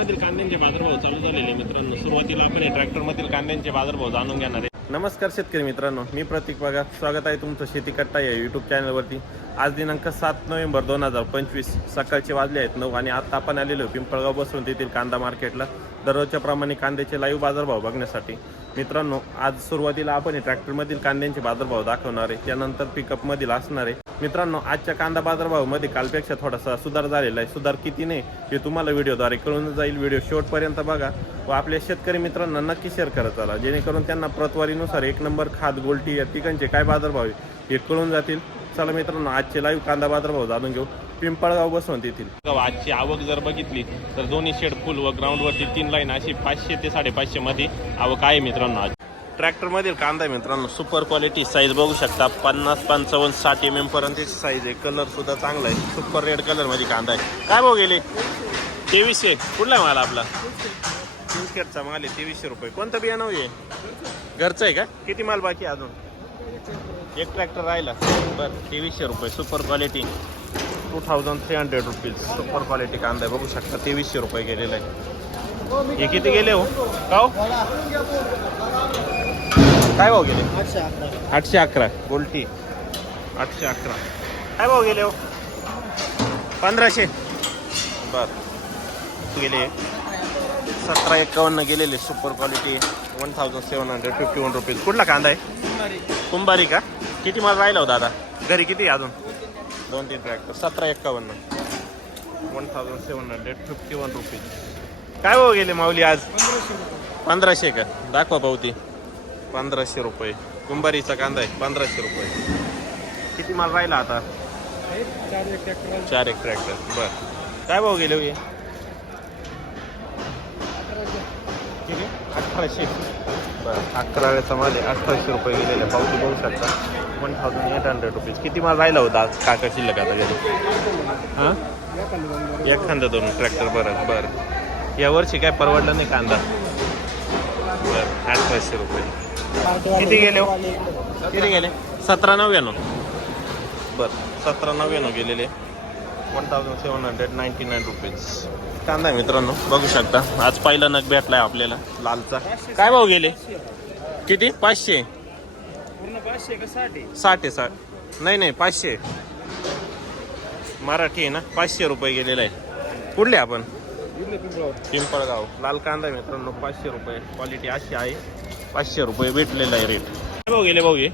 मधील कांद्यांचे बाजारभाव चालू झालेले मित्रांनो. सुरुवातीला आपण ट्रॅक्टर मधील कांद्यांचे बाजारभाव जाणून घेणार आहे. नमस्कार शेतकरी मित्रांनो मी प्रतीक बघा. स्वागत आहे तुमचं शेती कट्टा या युट्यूब चॅनलवरती आज दिनांक सात नोव्हेंबर दोन हजार पंचवीस. सकाळचे वाजले आहेत नऊ आणि आता आपण आलेलो पिंपळगाव बसून तेथील कांदा मार्केटला दररोजच्या प्रमाणे कांद्याचे लाईव्ह बाजारभाव बघण्यासाठी. मित्रांनो आज सुरुवातीला आपण हे ट्रॅक्टरमधील कांद्यांचे बाजारभाव दाखवणार आहे. त्यानंतर पिकअपमधील असणार आहे. मित्रांनो आजच्या कांदा बाजारभावामध्ये कालपेक्षा थोडासा सुधार झालेला आहे. सुधार किती नाही हे तुम्हाला व्हिडिओद्वारे कळून जाईल. व्हिडिओ शेवटपर्यंत बघा व आपल्या शेतकरी मित्रांना नक्की शेअर करत चला. जेणेकरून त्यांना प्रतवारीनुसार एक नंबर खाद गोलटी या पिकांचे काय बाजारभाव आहे हे कळून जातील. चला मित्रांनो आजचे लाईव्ह कांदा बाजारभाव जाणून घेऊ. पिंपळगाव बसवंत येथील. आजची आवक जर बघितली तर दोन्ही शेड फुल व ग्राउंडवरती तीन लाईन अशी पाचशे ते साडेपाचशे मध्ये आवक आहे मित्रांनो. आज ट्रॅक्टर मधील कांदा आहे मित्रांनो सुपर क्वालिटी साईज बघू शकता. पन्नास पंचावन्न साठ एम एम पर्यंत साईज आहे. कलर सुद्धा चांगला आहे. सुपर रेड कलरमध्ये कांदा आहे. काय भाऊ गेले? तेवीसशे. कुठला माल आपला? किंगकेटचा माल आहे तेवीसशे रुपये. कोणतं बियाणं हो आहे घरचं आहे का? किती माल बाकी अजून? एक ट्रॅक्टर राहिला. बरं तेवीसशे रुपये. Super quality two thousand three hundred rupees super quality कांदा आहे. बघू शकता तेवीसशे रुपये गेलेला आहे हे किती गेले हो? का काय भाव गेले? आठशे अकरा. गोल्टी. आठशे अकरा. काय भाव गेले हो? पंधराशे. बर. गेले. सतरा एक्कावन्न गेलेले super quality one thousand seven hundred fifty one rupees कुठला कांदा आहे? कुंभारी. का? किती माल राहिला हो दादा? घरी किती अजून? दोन तीन ट्रॅक्टर सतरा एक्कावन्न. One thousand seven hundred fifty one rupees काय भाव गेले माऊली आज? पंधराशे का? दाखवा पावती. पंधराशे रुपये. कुंभारीचा कांदा आहे पंधराशे रुपये. किती माल राहिला आता? चार एक ट्रॅक्टर बर. काय भाव गेले हो अठराशे बरं अकराव्याचा माल आहे. अठराशे रुपये गेलेले पावती बघू शकता. One thousand eight hundred rupees किती माल राहिला होता आज? काका शिल्लक आता घरी. हां? एखादा दोन ट्रॅक्टर बरं बरं. यावर्षी काय परवडलं नाही कांदा? बरं अठराशे रुपये. किती गेले हो? किती गेले? सतरा नव्याण्णव. बरं सतरा नव्याण्णव गेलेले. One thousand seven hundred ninety nine rupees कांदा आहे मित्रांनो बघू शकता. आज पहिला नग भेटलाय आपल्याला लालचा. काय भाव गेले? किती? पाचशे? साठ आहे साठ. नाही नाही पाचशे. मराठी आहे ना पाचशे रुपये गेलेला आहे कुठले आपण? पिंपळगाव. लाल कांदा मित्रांनो पाचशे रुपये. क्वालिटी अशी आहे. पाचशे रुपये भेटलेला आहे रेट काय भाऊ गेले भाऊ हे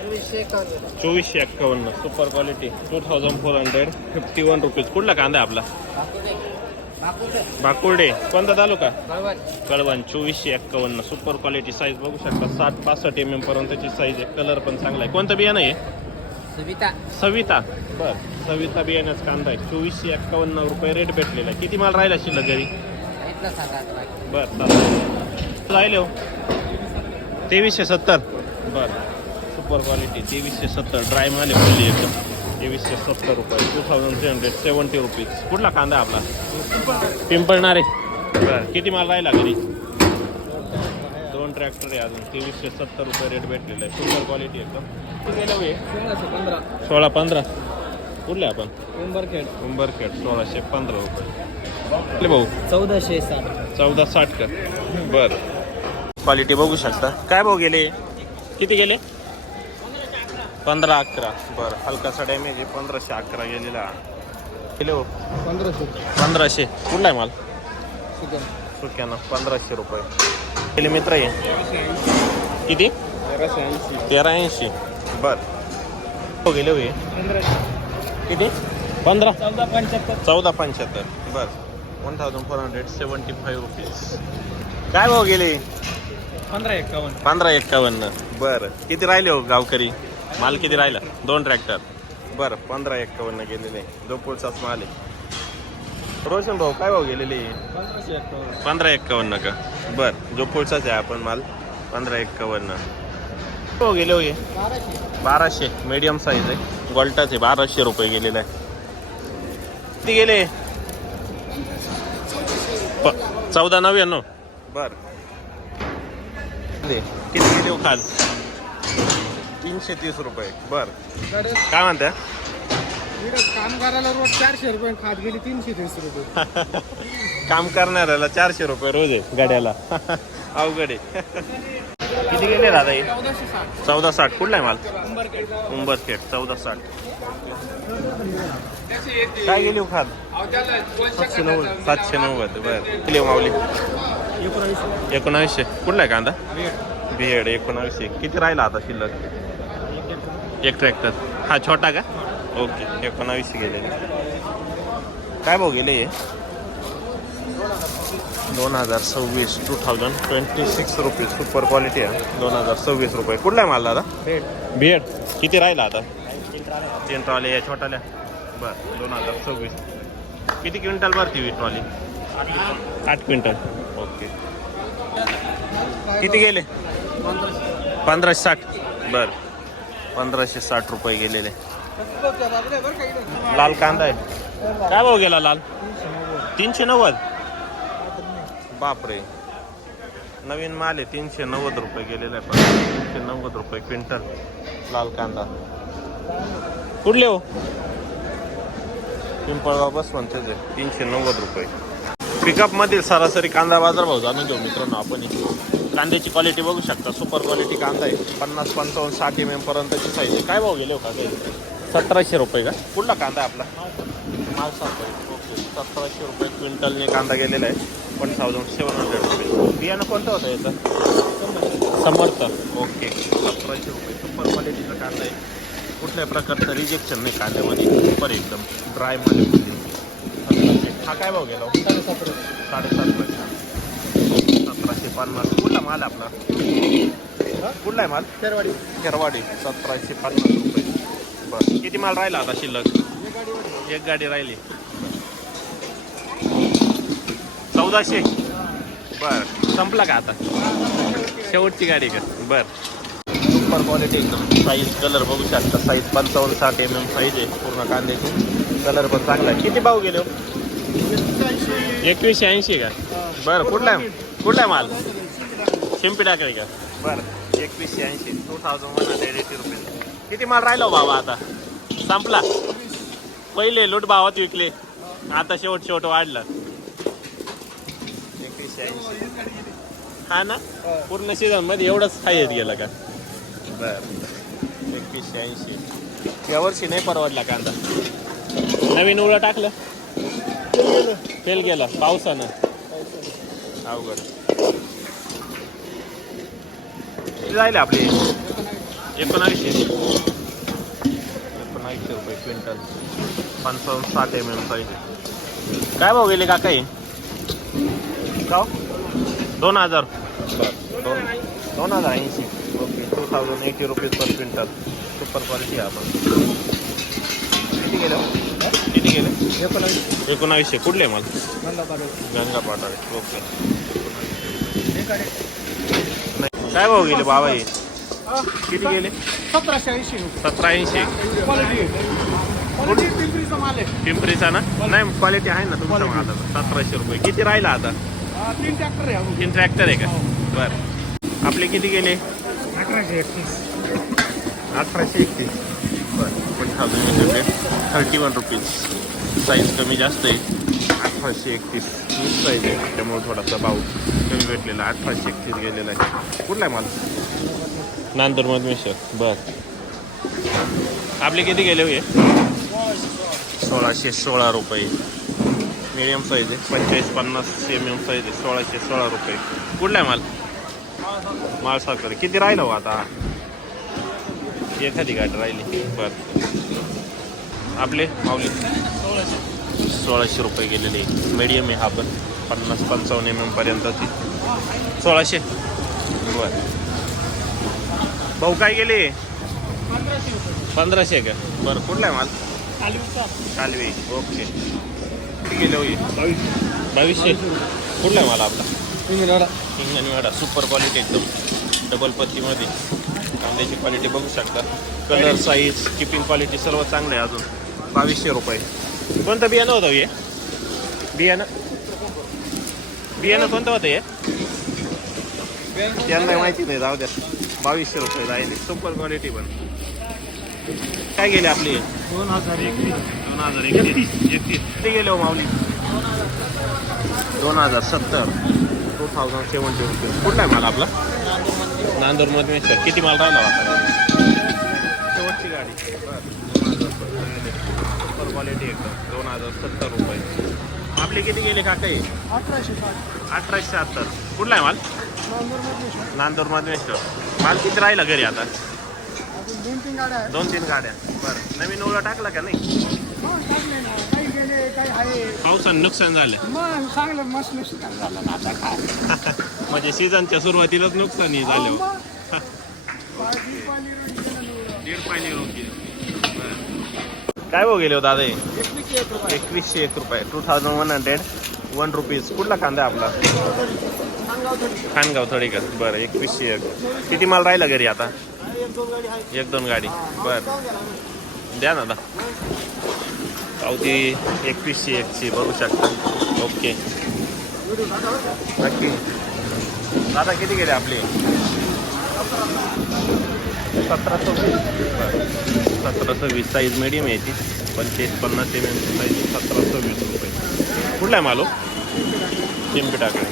चोवीसशे एक्कावन्न. Super quality two thousand four hundred fifty one rupees कुठला कांदा आहे आपला? बाकुर्डे कोणता तालुका? कळवण. चोवीसशे एक्कावन्न. सुपर क्वालिटी साईज बघू शकता. साठ पासष्ट एम एम पर्यंतची साईज आहे. कलर पण चांगला आहे. कोणतं बियाणं आहे? सुविधा सविता. बर. सविता बियाण्याचा कांदा आहे. चोवीसशे एक्कावन्न रुपये रेट भेटलेला आहे. किती माल राहिला शिल्लक घरी? बर चालेल. राहिले हो. तेवीसशे सत्तर. बर. सुपर क्वालिटी तेवीसशे सत्तर. ड्राय माल आहे फुल्ली एकदम. तेवीसशे सत्तर रुपये. Two thousand three hundred seventy rupees कुठला कांदा आहे आपला? पिंपळणारे बर. किती माल राहिला घरी? दोन ट्रॅक्टर आहे अजून. तेवीसशे सत्तर रुपये रेट भेटलेला आहे. सुपर क्वालिटी एकदम. सोळा पंधरा. कुठले आपण? उंबरखेड. उंबरखेड सोळाशे पंधरा रुपये. कुठले भाऊ? चौदाशे साठ. चौदा साठ का? बर. क्वालिटी बघू शकता. काय भाऊ गेले? किती गेले? पंधरा अकरा. बरं हलकासा डॅमेज आहे पंधराशे अकरा गेलेला. गेले हो पंधराशे. पंधराशे. कुठला आहे माल? सुक्यानं. पंधराशे रुपये. गेले मित्र आहे. किती? तेराशे ऐंशी. तेरा ऐंशी. बर. हो गेले हो पंधराशे. किती? पंधरा. चौदा पंच्याहत्तर. चौदा पंच्याहत्तर. बर. One thousand four hundred seventy five rupees काय भाऊ गेले? पंधरा एक्कावन्न पंधरा एक्कावन्न बरं. किती राहिले हो गावकरी? माल किती राहिला? दोन ट्रॅक्टर. बरं पंधरा एक्कावन्न गेलेले. जोपूरचाच माल आहे. रोशन भाऊ काय भाऊ गेलेले? पंधरा एक्कावन्न का? बरं जोपूरचाच आहे आपण माल पंधरा एक्कावन्न. हो गेले हो हे बाराशे. बाराशे. मीडियम साईज आहे. गोल्टाच आहे. बाराशे रुपये गेलेला आहे. किती गेले? प- चौदा नव्याण्णव. बर. किती गेले हो खाल? तीनशे तीस रुपये. बर. काय म्हणत्या कामगाराला रोज चारशे रुपये खात गेली तीनशे तीस रुपये. काम करणाऱ्याला चारशे रुपये रोज आहे गाड्याला. अवघड आहे. किती गेले दादा हे? चौदा साठ. कुठला आहे माल? उंबरखेड. चौदा साठ. काय गेली खात? सातशे नव्वद. सातशे नव्वद. बरं. किती माऊली? एकोणावीसशे. एकोणावीसशे. कुठला आहे कांदा? बिहेड एकोणावीसशे. किती राहिला आता शिल्लक? एक ट्रॅक्टर हा छोटा का? ओके एकोणावीसशे गेलेले. काय भाऊ गेले हे? दोन हजार सव्वीस two thousand twenty six rupees super quality आहे. दोन हजार सव्वीस रुपये. कुठला आहे माल दादा? बिहेड किती राहिला आता? तीन ट्रॉली या छोटाल्या. बरं दोन हजार सव्वीस. किती क्विंटल भरती ही ट्रॉली आठ क्विंटल. ओके. किती गेले? पंधराशे साठ. बर. पंधराशे साठ रुपये गेलेले. लाल कांदा आहे. काय भाव गेला लाल? तीनशे नव्वद. बापरे. नवीन माल आहे तीनशे नव्वद रुपये गेलेला आहे. पण तीनशे नव्वद रुपये क्विंटल लाल कांदा. कुठले हो? पिंपळगाव बसवंतच आहे तीनशे नव्वद रुपये. पिकअप मधील सरासरी कांदा बाजार भाव जाणून घेऊ मित्रांनो आपण इथे. कांद्याची क्वालिटी बघू शकता. सुपर क्वालिटी कांदा आहे. पन्नास पंचावन्न साठ एम एम पर्यंतची साईज आहे. काय भाव गेले हो कांदा सतराशे रुपये का? कुठला कांदा आपला? मालसाखळी ओके सतराशे रुपये क्विंटलने कांदा गेलेला आहे. वन थाउजंड सेवन हंड्रेड रुपये बियाणं कोणतं होतं याचं? समर्थ. ओके. सतराशे रुपये. सुपर क्वालिटीचा कांदा आहे. कुठल्याही प्रकारचं रिजेक्शन नाही कांद्यामध्ये. सुपर एकदम ड्रायमध्ये. हा काय भाव गेला हो? साडेसातशे. सतराशे पन्नास. कुठला माल आपला? कुठला आहे माल? तेरवाडी खेरवाडी सतराशे पन्नास रुपये. बरं. किती माल राहिला आता शिल्लक? एक गाडी राहिली. चौदाशे. बर. संपला का आता? शेवटची गाडी का? बर. सुपर क्वालिटी एकदम. साईज कलर बघू शकता. साईज पंचावन्न साठ एम एम साईज आहे पूर्ण कांद्याची. कलर पण चांगला आहे. किती भाव गेले हो? एकवीसशे ऐंशी का? बरं कुठला आहे? कुठला माल? शिंपी टाकले का? बरं. एकवीसशे ऐंशी. Two thousand one hundred eighty rupees किती माल राहिला हो बाबा आता? संपला? पहिले लूट भावात विकले. आता शेवट शेवट वाढलं. एकवीसशे ऐंशी. हा ना? पूर्ण सीझनमध्ये एवढंच खायत गेलं का? बर. एकवीसशे ऐंशी. यावर्षी नाही परवडला कांदा. नवीन उळं टाकलं? फेल गेलं. पावसानं. अवघड. किती राहिले आपले? एकोणावीसशे. एकोणावीसशे रुपये क्विंटल. पंचावन्न साठ एम एम पाहिजे. काय भाव गेले काका का? दोन हजार. दोन दोन हजार ऐंशी. Okay. Two thousand eighty rupees per quintal super quality आहे आपण. किती गेले हो? किती गेले? एकोणावीस. एकोणावीसशे. कुठले माल गंगा पाटाळे. ओके. नाही. काय भाव गेले बाबा हे? किती गेले? सतराशे ऐंशी. सतरा ऐंशी क्वालिटी क्वालिटी पिंपरीचा माल आहे. पिंपरीचा ना? नाही क्वालिटी आहे ना तुमच्या मालाचा. सतराशे रुपये. किती राहिला आता? हा, तीन ट्रॅक्टर आहे. तीन ट्रॅक्टर आहे का? बरं. आपले किती गेले? अकराशे एकतीस. अठराशे एकतीस. One thousand hundred thirty one rupees size कमी जास्त आहे. अठराशे एकतीस. वीस साईज आहे. त्यामुळे थोडासा भाव कमी भेटलेला. अठराशे एकतीस गेलेला आहे. कुठला आहे माल? नांदूर मधमेश्वर बर. आपले किती गेले होय सोळाशे सोळा रुपये. मिडियम साईज आहे. पंचेचाळीस पन्नास एम एम साईज आहे. सोळाशे सोळा रुपये. कुठला आहे माल? माल साखर. किती राहिलं हो आता? एखादी गाडी राहिली. बर. आपले माऊली. सोळाशे रुपये गेलेले. मीडियम आहे हा पण. पन्नास पंचावन्न एम एम पर्यंतची सोळाशे. बर. भाऊ काय गेले? पंधराशे का? बरं कुठला आहे माल? कालवे. ओके गेले होई बावीसशे. कुठला आहे माल आपला? हिंगणवाडा. सुपर क्वालिटी एकदम. डबल पत्तीमध्ये. कांद्याची क्वालिटी बघू शकता. कलर साईज किपिंग क्वालिटी सर्व चांगलं आहे अजून. बावीसशे रुपये. कोणतं बियाणं होतं हे बियाणं? बियाणं कोणतं होतं हे? त्यांना माहिती नाही जाऊ द्या. बावीसशे रुपये राहिले. सुपर क्वालिटी पण. काय गेले आपले? दोन हजार एकवीस दोन हजार एकतीस. एकतीस किती गेले हो माऊली? दोन हजार सत्तर. टू थाउजंड सेवन्टी रुपीज कुठला आहे माल आपला? नांदूर मधमेश्वर किती माल राहिला होता शेवटची गाडी. सुपर क्वालिटी एकदम. दोन हजार सत्तर रुपये. आपले किती गेले काका हे? अठराशे अठराशे शहात्तर कुठला आहे माल? नांदूर मधमेश्वर माल किती राहिला घरी आता? दोन तीन गाड्या आहेत. दोन तीन गाड्या. बरं. नवीन ओळा टाकला का नाही? आहे. पावसानं नुकसान झालं. मग चांगलं मस्त नुकसान झालं ना आता काय. म्हणजे सीझनच्या सुरुवातीलाच नुकसानी हो, झालं. पाणी- काय भाऊ गेले हो दादा हे? एकवीसशे एक रुपये. Two thousand one hundred one rupees कुठला कांदा आपला. खानगाव थोडी का बरं एकवीसशे एक. किती माल राहिला घरी आता? एक दोन गाडी. बरं. द्या ना. पावती एकवीसशे एकची बघू शकता. ओके. नक्की. दादा किती गेले आपले? सतराशे वीस. सतराशे वीस साईज मिडियम आहे याची पंचवीस पन्नास एम एम साईज सतराशे वीस रुपये. कुठला आहे मालो? चिंपी टाकले.